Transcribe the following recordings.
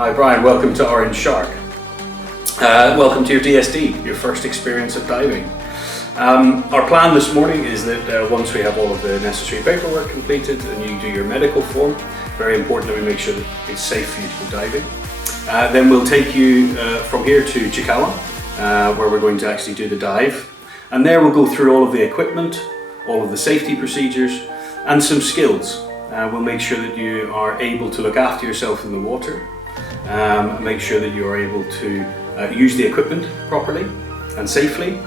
Hi Brian, welcome to Orange Shark. Welcome to your DSD, your first experience of diving. Our plan this morning is that once we have all of the necessary paperwork completed and you do your medical form, very important that we make sure that it's safe for you to go diving. Then we'll take you from here to Chikawa, where we're going to actually do the dive. And there we'll go through all of the equipment, all of the safety procedures, and some skills. We'll make sure that you are able to look after yourself in the water, make sure that you are able to use the equipment properly and safely.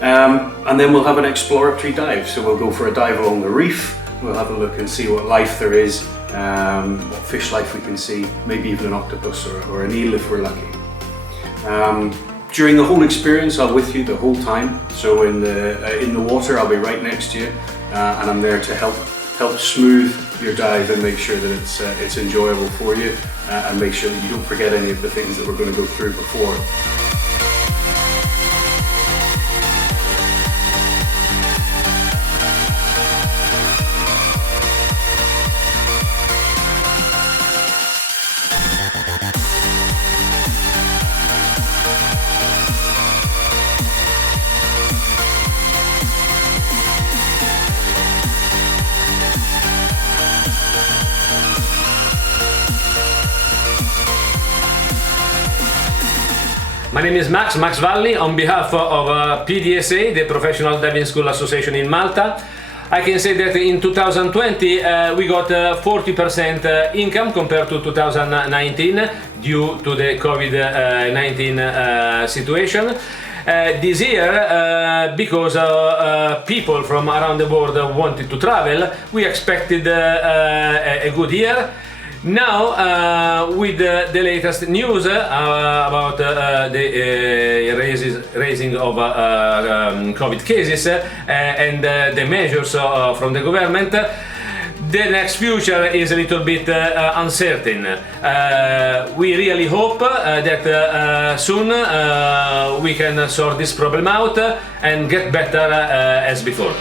And then we'll have an exploratory dive. So we'll go for a dive along the reef, we'll have a look and see what life there is, what fish life we can see, maybe even an octopus or an eel if we're lucky. During the whole experience, I'm with you the whole time. So in the water, I'll be right next to you, and I'm there to help smooth your dive and make sure that it's enjoyable for you, and make sure that you don't forget any of the things that we're going to go through before. My name is Max Valli, on behalf of PDSA, the Professional Diving School Association in Malta. I can say that in 2020 we got 40% income compared to 2019 due to the COVID-19 situation. This year, because people from around the world wanted to travel, we expected a good year. Now, with the latest news about the raising of COVID cases and the measures from the government, the next future is a little bit uncertain. We really hope that soon we can sort this problem out and get better as before.